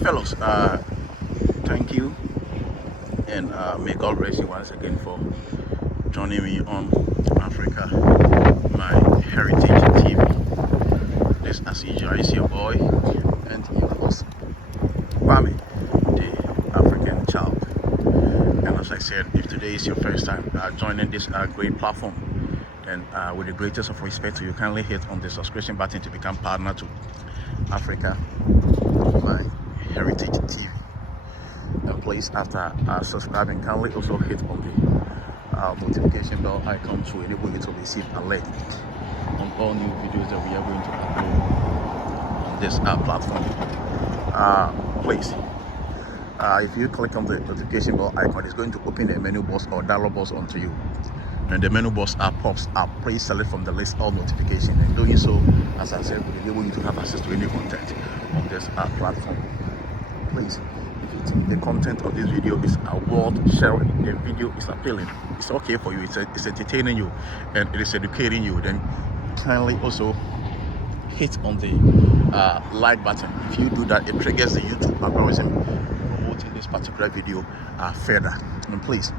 Fellows, thank you, and may God bless you once again for joining me on Africa, my Heritage TV. This, as usual, is your boy and your host, Kwame, the African child. And as I said, if today is your first time joining this great platform, then with the greatest of respect to you, kindly hit on the subscription button to become partner to Africa, my Heritage TV. And please, after subscribing, kindly also hit on the notification bell icon to enable you to receive alert on all new videos that we are going to upload on this platform. Please, if you click on the notification bell icon, it's going to open a menu box or dialog box onto you. And the menu box pops up. Please select from the list all notifications. And doing so, as I said, will enable you to have access to any content on this platform. Please, if you think the content of this video is worth sharing, the video is appealing, it's okay for you, it's entertaining you, and it is educating you, then kindly also hit on the like button. If you do that, it triggers the YouTube algorithm promoting this particular video further. And please,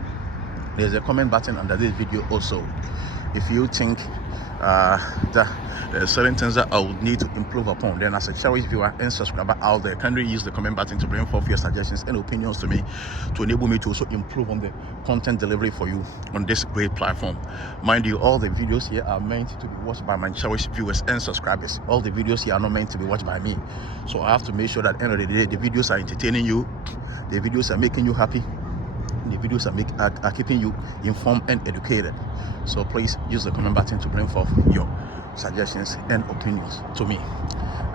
there's a comment button under this video also. If you think that there are certain things that I would need to improve upon, then as a cherished viewer and subscriber out there, kindly use the comment button to bring forth your suggestions and opinions to me to enable me to also improve on the content delivery for you on this great platform. Mind you, all the videos here are meant to be watched by my cherished viewers and subscribers. All the videos here are not meant to be watched by me. So I have to make sure that at the end of the day, the videos are entertaining you, the videos are making you happy, the videos are keeping you informed and educated. So please use the comment button to bring forth your suggestions and opinions to me.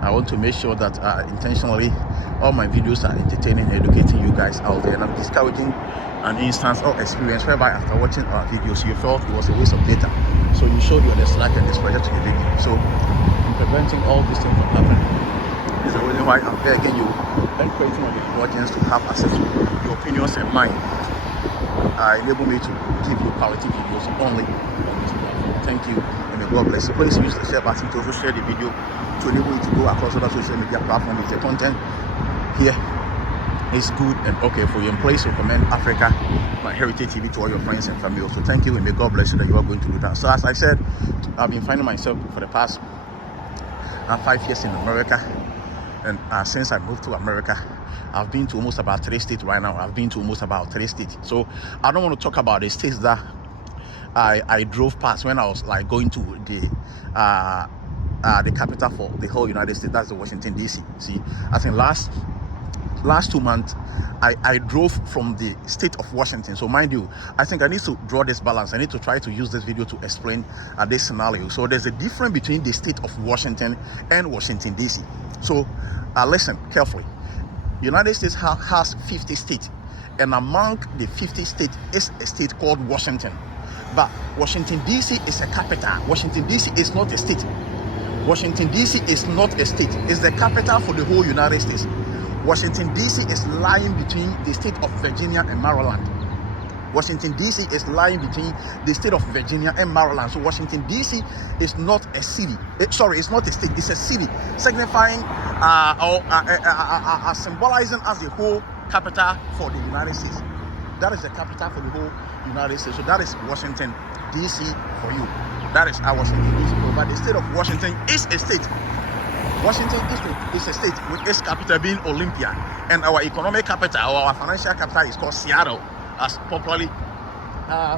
I want to make sure that intentionally all my videos are entertaining and educating you guys out there, and I'm discouraging an instance or experience whereby after watching our videos you felt it was a waste of data, so you showed your dislike and displeasure to the video. So in preventing all these things from happening, is the reason why I'm begging you and creating on the audience to have access to your opinions and mine. Enable me to give you quality videos only on this platform. Thank you, and may God bless you. Please use the share button to also share the video to enable you to go across other social media platforms if the content here is good and okay for you. And please recommend Africa, my Heritage TV, to all your friends and family. So thank you, and may God bless you that you are going to do that. So as I said, I've been finding myself for the past 5 years in America, and since I moved to America, I've been to almost about 3 states right now. I've been to almost about 3 states. So I don't want to talk about the states that I drove past when I was like going to the capital for the whole United States. That's the Washington DC. See, I think last 2 months I drove from the state of Washington. So mind you, I think I need to draw this balance. I need to try to use this video to explain this scenario. So there's a difference between the state of Washington and Washington DC. So listen carefully. United States has 50 states, and among the 50 states is a state called Washington. But Washington DC is a capital. Washington DC is not a state. Washington DC is not a state. It's the capital for the whole United States. Washington DC is lying between the state of Virginia and Maryland. Washington DC is lying between the state of Virginia and Maryland. So Washington DC is not a city. It's not a state. It's a city, signifying symbolizing as the whole capital for the United States. That is the capital for the whole United States. So that is Washington DC for you. That is our Washington DC. But the state of Washington is a state. Washington is a state with its capital being Olympia, and our economic capital, our financial capital, is called Seattle, as popularly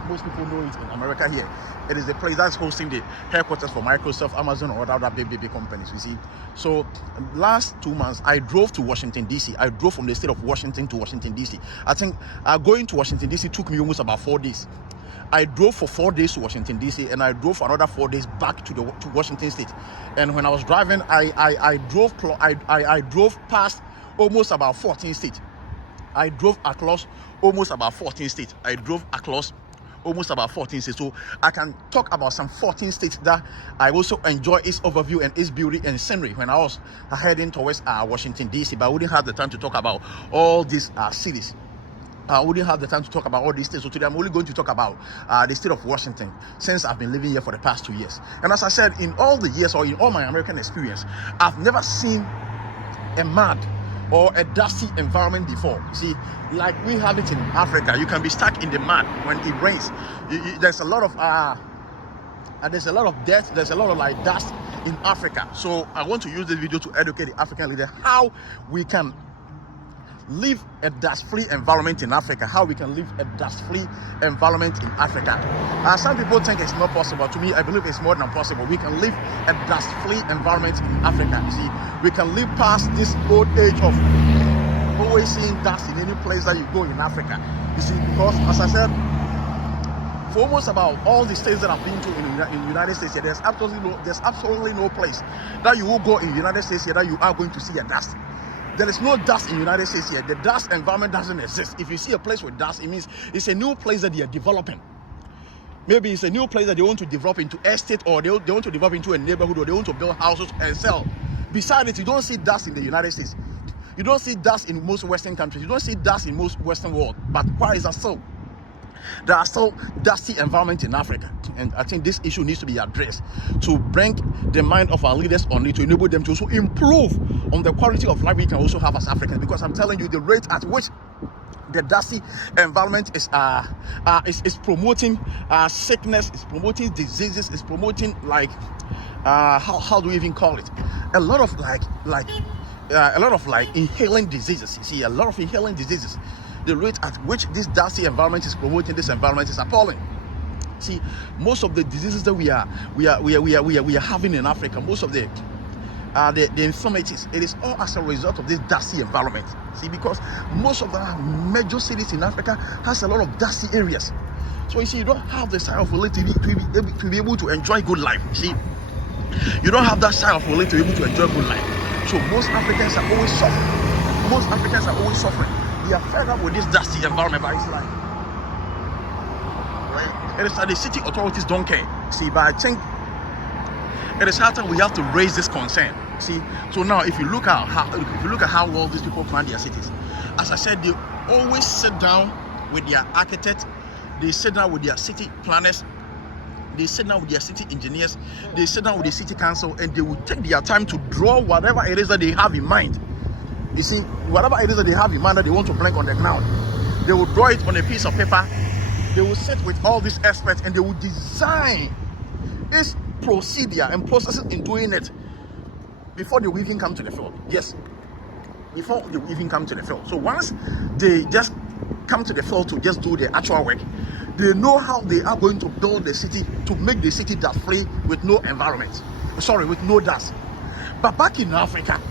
most people know it in America here. It is the place that's hosting the headquarters for Microsoft, Amazon, or other big companies, you see. So last 2 months, I drove to Washington, D.C. I drove from the state of Washington to Washington, D.C. I think going to Washington, D.C. took me almost about 4 days. I drove for 4 days to Washington, D.C., and I drove for another 4 days back to Washington State. And when I was driving, I drove past almost about 14 states. I drove across almost about 14 states. So I can talk about some 14 states that I also enjoy its overview and its beauty and scenery when I was heading towards Washington, D.C. But I wouldn't have the time to talk about all these cities. I wouldn't have the time to talk about all these states. So today I'm only going to talk about the state of Washington, since I've been living here for the past 2 years. And as I said, in all the years, or in all my American experience, I've never seen a mad or a dusty environment before. You see, like we have it in Africa, you can be stuck in the mud when it rains. There's a lot of death, there's a lot of like dust in Africa. So I want to use this video to educate the African leader how we can live a dust-free environment in Africa. How we can live a dust-free environment in Africa. Some people think it's not possible. To me, I believe it's more than possible. We can live a dust-free environment in Africa. You see, we can live past this old age of always seeing dust in any place that you go in Africa. You see, because as I said, for almost about all the states that I've been to in the United States here, there's absolutely no place that you will go in the United States here that you are going to see a dust. There is no dust in the United States here. The dust environment doesn't exist. If you see a place with dust, it means it's a new place that they are developing. Maybe it's a new place that they want to develop into estate, or they want to develop into a neighborhood, or they want to build houses and sell. Besides it, you don't see dust in the United States. You don't see dust in most Western countries. You don't see dust in most Western world. But why is that so? There are still dusty environments in Africa, and I think this issue needs to be addressed to bring the mind of our leaders on it, to enable them to also improve on the quality of life we can also have as Africans. Because I'm telling you, the rate at which the dusty environment is promoting sickness, is promoting diseases, is promoting like how do we even call it? A lot of inhaling diseases. You see, a lot of inhaling diseases. The rate at which this dusty environment is promoting this environment is appalling. See, most of the diseases that we are having in Africa, most of the infirmities, it is all as a result of this dusty environment. See, because most of the major cities in Africa has a lot of dusty areas. So you see, you don't have the side of relief to be able to enjoy good life. See, you don't have that side of relief to be able to enjoy good life. So most Africans are always suffering. They are fed up with this dusty environment, but it's like, it is that the city authorities don't care. See, but I think it is hard time we have to raise this concern. See, so now if you look at how well these people plan their cities, as I said, they always sit down with their architects, they sit down with their city planners, they sit down with their city engineers, they sit down with the city council, and they will take their time to draw whatever it is that they have in mind. You see, whatever it is that they have in mind that they want to bring on the ground, they will draw it on a piece of paper. They will sit with all these experts and they will design this procedure and processes in doing it before they will even come to the field. Yes, before they will even come to the field. So once they just come to the field to just do the actual work, they know how they are going to build the city, to make the city dust-free with no with no dust. But back in Africa,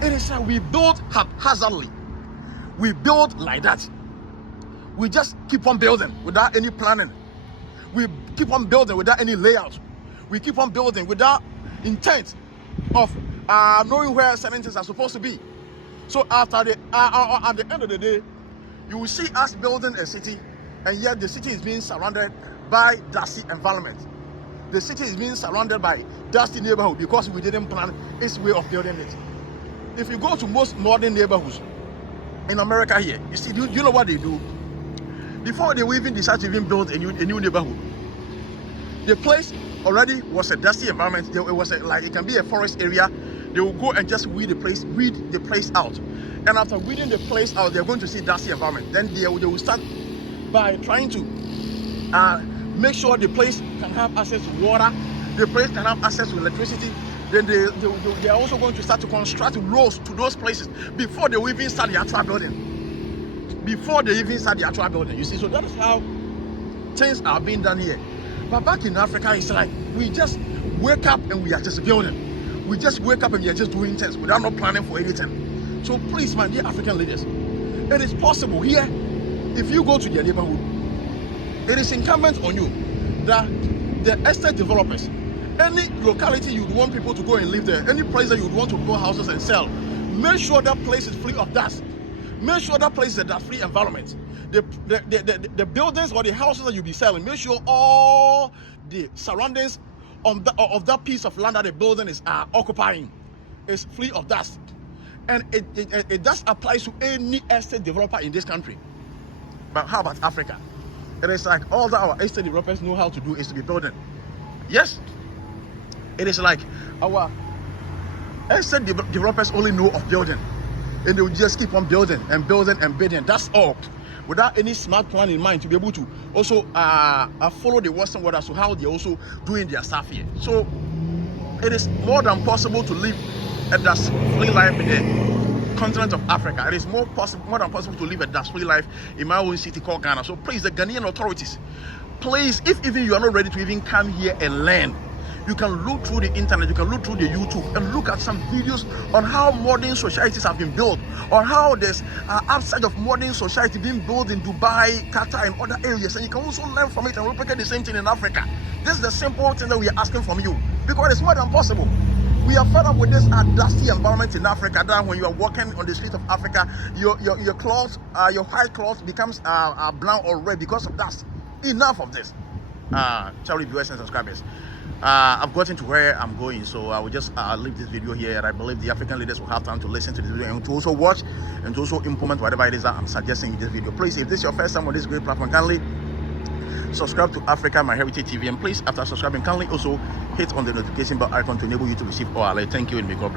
it is that we build haphazardly. We build like that. We just keep on building without any planning. We keep on building without any layout. We keep on building without intent of knowing where certain things are supposed to be. So at the end of the day, you will see us building a city, and yet the city is being surrounded by dusty environment. The city is being surrounded by dusty neighborhood because we didn't plan its way of building it. If you go to most modern neighborhoods in America here, you see, you know what they do? Before they will even decide to even build a new neighborhood, the place already was a dusty environment. It was it can be a forest area. They will go and just weed the place out. And after weeding the place out, they're going to see dusty environment. Then they will start by trying to make sure the place can have access to water, the place can have access to electricity. Then they are also going to start to construct roads to those places before they will even start the actual building. You see, so that is how things are being done here. But back in Africa, it's like we just wake up and we are just building. We just wake up and we are just doing things without not planning for anything. So please, my dear African leaders, it is possible here. If you go to their neighborhood, it is incumbent on you that the estate developers, any locality you would want people to go and live there, any place that you would want to build houses and sell, make sure that place is free of dust. Make sure that place is a dust-free environment. The buildings or the houses that you'll be selling, make sure all the surroundings of that piece of land that the building is occupying is free of dust. And it does apply to any estate developer in this country. But how about Africa? It is like all that our estate developers know how to do is to be building. Yes. It is like our estate developers only know of building. and they will just keep on building and building and building. That's all, without any smart plan in mind to be able to also follow the Western world as to how they're also doing their stuff here. So it is more than possible to live a dust-free life in the continent of Africa. It is more than possible to live a dust-free life in my own city called Ghana. So please, the Ghanaian authorities, please, if even you are not ready to even come here and learn, you can look through the internet, you can look through the YouTube and look at some videos on how modern societies have been built, on how there's outside of modern society being built in Dubai, Qatar and other areas, and you can also learn from it and replicate the same thing in Africa. This is the simple thing that we are asking from you, because it's more than possible. We are fed up with this dusty environment in Africa, that when you are walking on the streets of Africa, your clothes, your white clothes becomes brown or red because of dust. Enough of this. Charlie viewers and subscribers, I've gotten to where I'm going, so I will just leave this video here. And I believe the African leaders will have time to listen to this video and to also watch and to also implement whatever it is that I'm suggesting in this video. Please, if this is your first time on this great platform, kindly subscribe to Africa My Heritage TV, and please, after subscribing, kindly also hit on the notification bell icon to enable you to receive all alerts. Thank you, and may God bless.